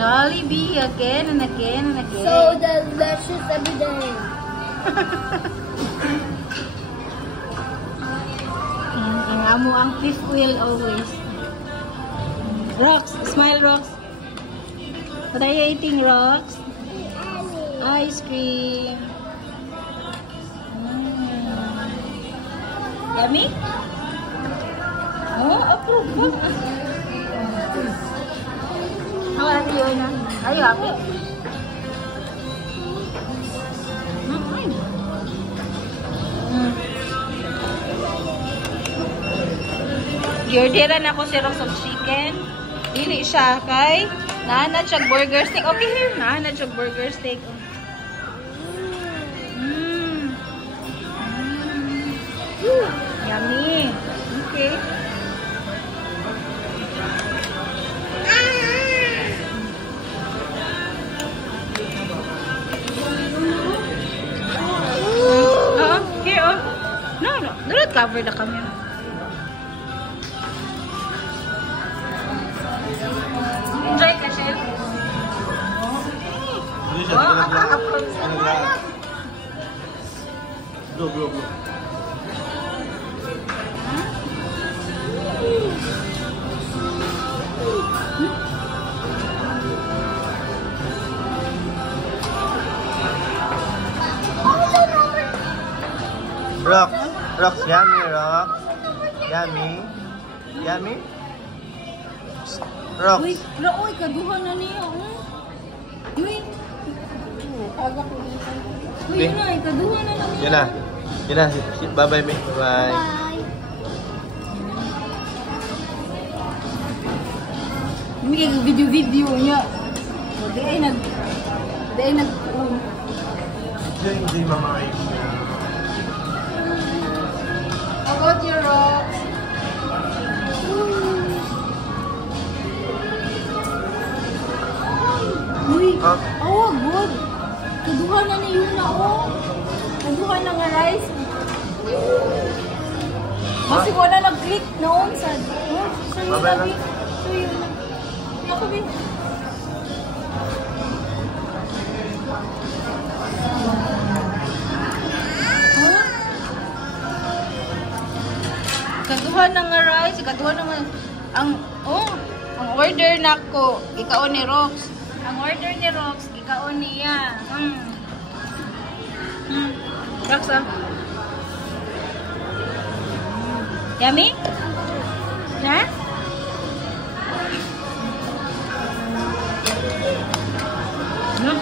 Jollibee again and again and again. So delicious every day. Ang amo ang fifth wheel always. Rox, smile Rox. What are you eating, Rox? Ice cream. Yummy? Oh, approve. How are you, Ana? Are you happy? Giorderan ako si Rox of chicken. Dili siya kay naana siya burger steak. Okay, here naana siya burger steak. Yummy. Okay. Here, oh. No. Do not cover the camera. Enjoy ka, Chef? Go. Rox, yummy, Rox. Yummy. Rox. Uy, kaduha na niya. Uy. Uy, yun na, kaduha na niya. Yun na. Bye-bye, babe. Bye. Hindi kayo video niya. Di ay nag... Hindi mamakain. How about your Rox? Uy, good. Kaduha na niyo na, Kaduha na nga rice. Kasi wala nag-click noon sa... Saan mo lagi? So yun na. Ako din. Kaduha na nga rice. Kaduha na nga... Ang order na ko. Ikaon ni Rox. Ang order ni Rox. Ikaon niya. Rox, Yummy? Ha? No?